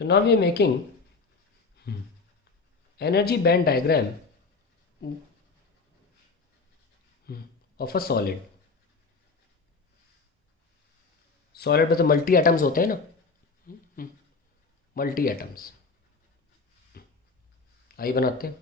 So now we are making energy band diagram of a solid. Solid में तो multi atoms होते हैं ना, मल्टी एटम्स। आइए बनाते हैं।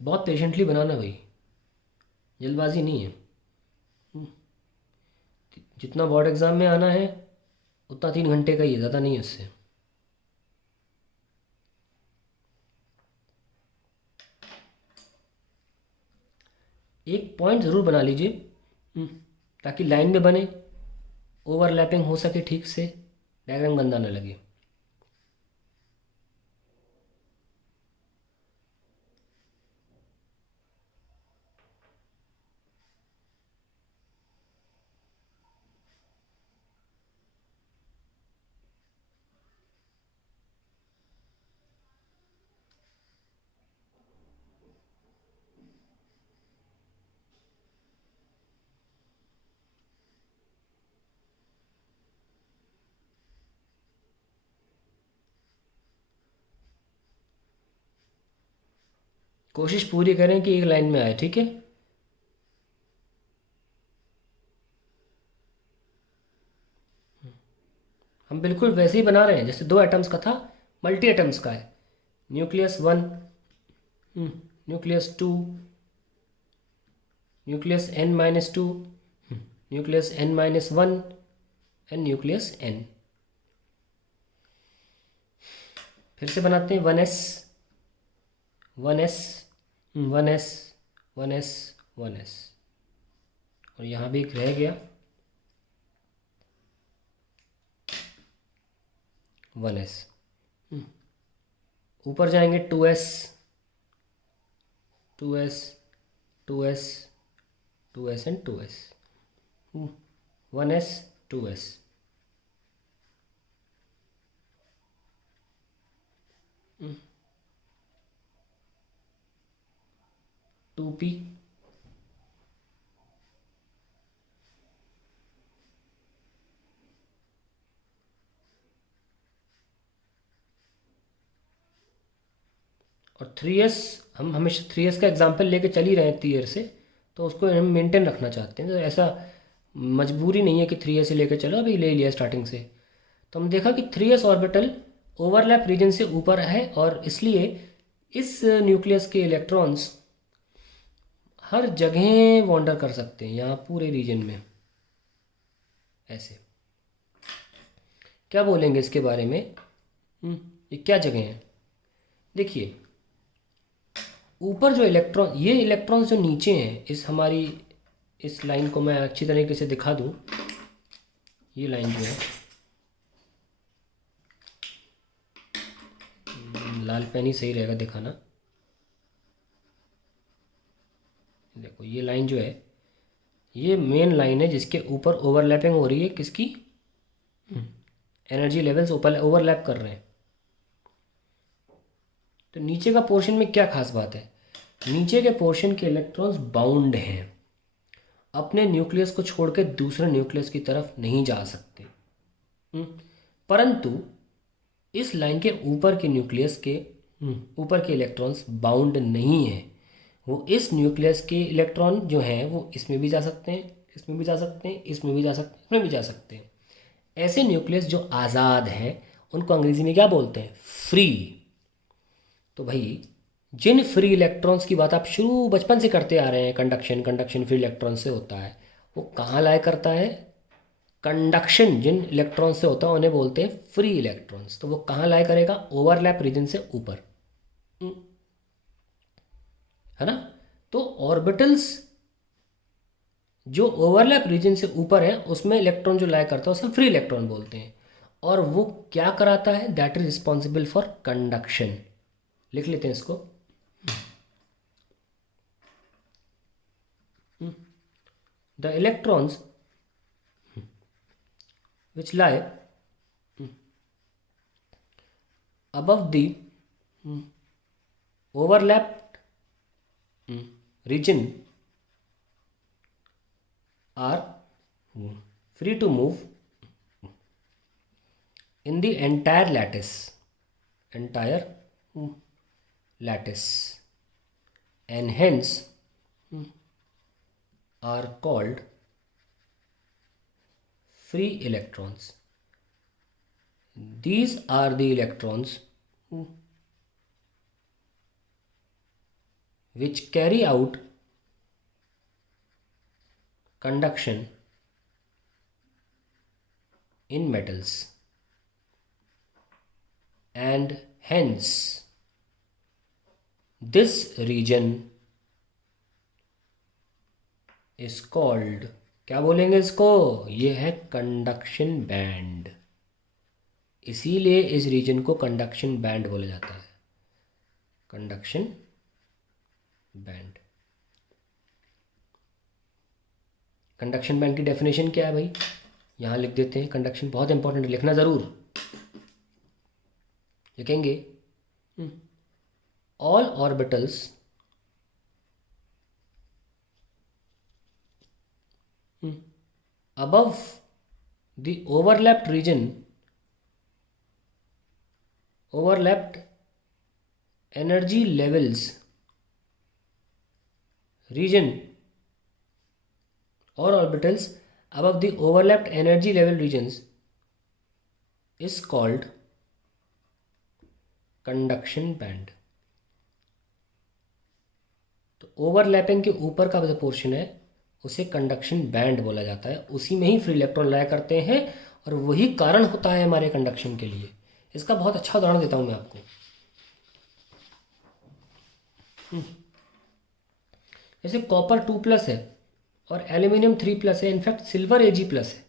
बहुत पेशेंटली बनाना भाई, जल्दबाजी नहीं है। जितना बोर्ड एग्ज़ाम में आना है उतना 3 घंटे का ही है, ज़्यादा नहीं है उससे। एक पॉइंट ज़रूर बना लीजिए ताकि लाइन में बने, ओवरलैपिंग हो सके ठीक से, डायग्राम गंदा ना लगे। कोशिश पूरी करें कि एक लाइन में आए, ठीक है। हम बिल्कुल वैसे ही बना रहे हैं जैसे 2 एटम्स का था, मल्टी एटम्स का है। Nucleus 1, nucleus 2, nucleus n-2, nucleus n-1 and nucleus n। फिर से बनाते हैं 1s 1s 1s 1s 1s, और यहाँ भी एक रह गया 1s। ऊपर जाएंगे 2s 2s 2s 2s and 2s, 1s 2s। 2p और 3s। हम हमेशा 3s का एग्जाम्पल लेके चल ही रहे हैं इतनी देर से, तो उसको हम मेंटेन रखना चाहते हैं। तो ऐसा मजबूरी नहीं है कि 3s से लेके चलो, अभी ले लिया स्टार्टिंग से। तो हम देखा कि 3s ऑर्बिटल ओवरलैप रीजन से ऊपर है, और इसलिए इस न्यूक्लियस के इलेक्ट्रॉन्स हर जगह वॉन्डर कर सकते हैं, यहाँ पूरे रीजन में। ऐसे क्या बोलेंगे इसके बारे में? ये क्या जगह है? देखिए, ऊपर जो इलेक्ट्रॉन, ये इलेक्ट्रॉन्स जो नीचे हैं, इस हमारी इस लाइन को मैं अच्छी तरीके से दिखा दूं। ये लाइन जो है, लाल पेन ही सही रहेगा दिखाना। देखो ये लाइन जो है, ये मेन लाइन है जिसके ऊपर ओवरलैपिंग हो रही है। किसकी? एनर्जी लेवल्स ओवरलैप कर रहे हैं। तो नीचे का पोर्शन में क्या खास बात है? नीचे के पोर्शन के इलेक्ट्रॉन्स बाउंड हैं, अपने न्यूक्लियस को छोड़ के दूसरे न्यूक्लियस की तरफ नहीं जा सकते। परंतु इस लाइन के ऊपर के न्यूक्लियस के ऊपर के इलेक्ट्रॉन्स बाउंड नहीं है। वो इस न्यूक्लियस के इलेक्ट्रॉन जो हैं वो इसमें भी जा सकते हैं, इसमें भी जा सकते हैं, इसमें भी जा सकते हैं, इसमें भी जा सकते हैं। ऐसे न्यूक्लियस जो आज़ाद हैं उनको अंग्रेजी में क्या बोलते हैं? फ्री। तो भाई, जिन फ्री इलेक्ट्रॉन्स की बात आप शुरू बचपन से करते आ रहे हैं, कंडक्शन कंडक्शन फ्री इलेक्ट्रॉन से होता है, वो कहाँ लाया करता है? कंडक्शन जिन इलेक्ट्रॉन से होता है उन्हें बोलते हैं फ्री इलेक्ट्रॉन्स। तो वो कहाँ लाया करेगा? ओवरलैप रीजन से ऊपर, है ना। तो ऑर्बिटल्स जो ओवरलैप रीजन से ऊपर है उसमें इलेक्ट्रॉन जो लाया करता है उसे फ्री इलेक्ट्रॉन बोलते हैं। और वो क्या कराता है? That is responsible for conduction. लिख लेते हैं इसको। The electrons which lie above the overlapped region are free to move in the entire lattice, and hence are called free electrons. These are the electrons which carry out conduction in metals, and hence this region is called, क्या बोलेंगे इसको, ये है conduction band. इसीलिए इस reason को conduction band बोला जाता है, कंडक्शन बैंड। कंडक्शन बैंड की डेफिनेशन क्या है भाई, यहाँ लिख देते हैं। कंडक्शन बहुत इंपॉर्टेंट है, लिखना ज़रूर, लिखेंगे all orbitals above the overlapped energy levels region, or orbitals above the overlapped energy level regions is called conduction band। तो ओवरलैपिंग के ऊपर का जो पोर्शन है उसे कंडक्शन बैंड बोला जाता है, उसी में ही फ्री इलेक्ट्रॉन लाया करते हैं और वही कारण होता है हमारे कंडक्शन के लिए। इसका बहुत अच्छा उदाहरण देता हूं मैं आपको। जैसे कॉपर 2+ है और एल्यूमिनियम 3+ है, इनफैक्ट सिल्वर Ag+ है।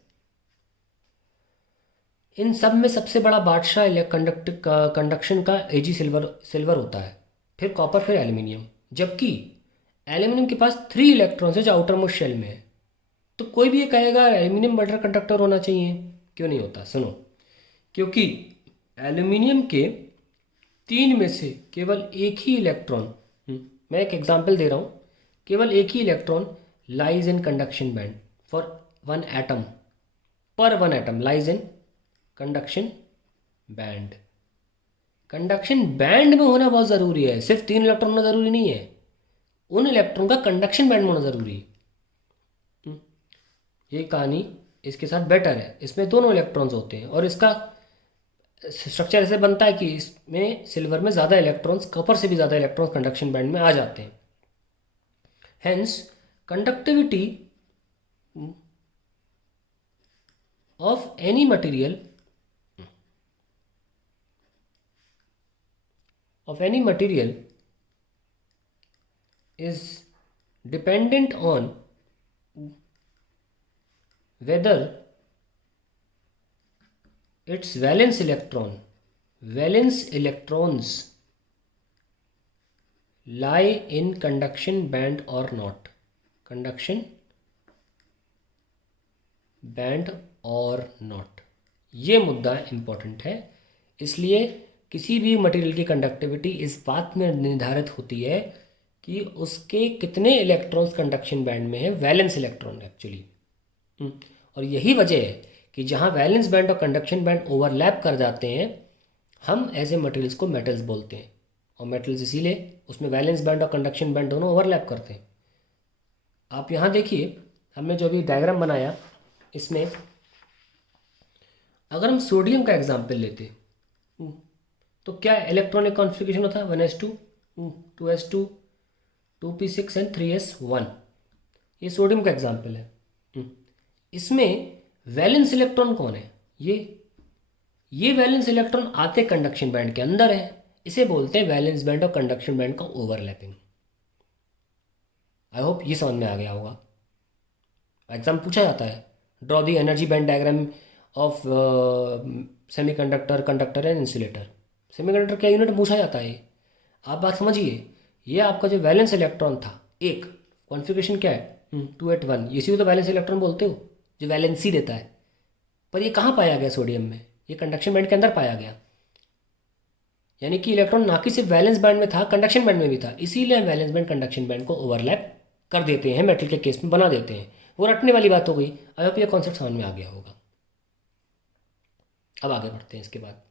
इन सब में सबसे बड़ा बादशाह कंडक्शन का Ag सिल्वर होता है, फिर कॉपर, फिर एल्यूमिनियम। जबकि एल्यूमिनियम के पास 3 इलेक्ट्रॉन्स है जो आउटर मोस्ट शेल में है। तो कोई भी ये कहेगा एल्यूमिनियम बेटर कंडक्टर होना चाहिए, क्यों नहीं होता? सुनो, क्योंकि एल्यूमिनियम के 3 में से केवल एक ही इलेक्ट्रॉन, मैं एक एग्जांपल दे रहा हूँ, केवल एक ही electron lies in conduction band for 1 atom, पर 1 atom lies in conduction band. Conduction band में होना बहुत ज़रूरी है, सिर्फ 3 इलेक्ट्रॉन होना ज़रूरी नहीं है, उन इलेक्ट्रॉन का कंडक्शन बैंड में होना ज़रूरी है। ये कहानी इसके साथ बेटर है, इसमें दोनों इलेक्ट्रॉन्स होते हैं और इसका स्ट्रक्चर ऐसे बनता है कि इसमें सिल्वर में ज़्यादा इलेक्ट्रॉन्स, कॉपर से भी ज़्यादा इलेक्ट्रॉन्स कंडक्शन बैंड में आ जाते हैं। Hence conductivity of any material is dependent on whether its valence electrons lie in conduction band or not, ये मुद्दा इंपॉर्टेंट है। इसलिए किसी भी मटेरियल की कंडक्टिविटी इस बात में निर्धारित होती है कि उसके कितने इलेक्ट्रॉन्स कंडक्शन बैंड में है, वैलेंस इलेक्ट्रॉन एक्चुअली। और यही वजह है कि जहाँ वैलेंस बैंड और कंडक्शन बैंड ओवरलैप कर जाते हैं, हम ऐसे मटेरियल्स को मेटल्स बोलते हैं। और मेटल्स इसीलिए उसमें वैलेंस बैंड और कंडक्शन बैंड दोनों ओवरलैप करते हैं। आप यहाँ देखिए, हमने जो भी डायग्राम बनाया, इसमें अगर हम सोडियम का एग्जाम्पल लेते तो क्या इलेक्ट्रॉनिक कॉन्फ़िगरेशन होता है? 1s2, 2s2, 2p6 and 3s1। ये सोडियम का एग्जाम्पल है। इसमें वैलेंस इलेक्ट्रॉन कौन है? ये वैलेंस इलेक्ट्रॉन आते कंडक्शन बैंड के अंदर है, इसे बोलते हैं वैलेंस बैंड और कंडक्शन बैंड का ओवरलैपिंग। आई होप ये समझ में आ गया होगा। एग्जाम पूछा जाता है, draw the energy band diagram of semiconductor, conductor and insulator. Semiconductor क्या यूनिट पूछा जाता है। आप बात समझिए, ये आपका जो वैलेंस इलेक्ट्रॉन था, एक कॉन्फ़िगरेशन क्या है, 281, इसी को तो वैलेंस इलेक्ट्रॉन बोलते हो, जो वैलेंसी देता है। पर ये कहाँ पाया गया? सोडियम में। ये कंडक्शन बैंड के अंदर पाया गया, यानी कि इलेक्ट्रॉन ना कि सिर्फ वैलेंस बैंड में था, कंडक्शन बैंड में भी था। इसीलिए हम वैलेंस बैंड कंडक्शन बैंड को ओवरलैप कर देते हैं, मेटल के केस में बना देते हैं। वो रटने वाली बात हो गई। आई होप ये कॉन्सेप्ट समझ में आ गया होगा। अब आगे बढ़ते हैं इसके बाद।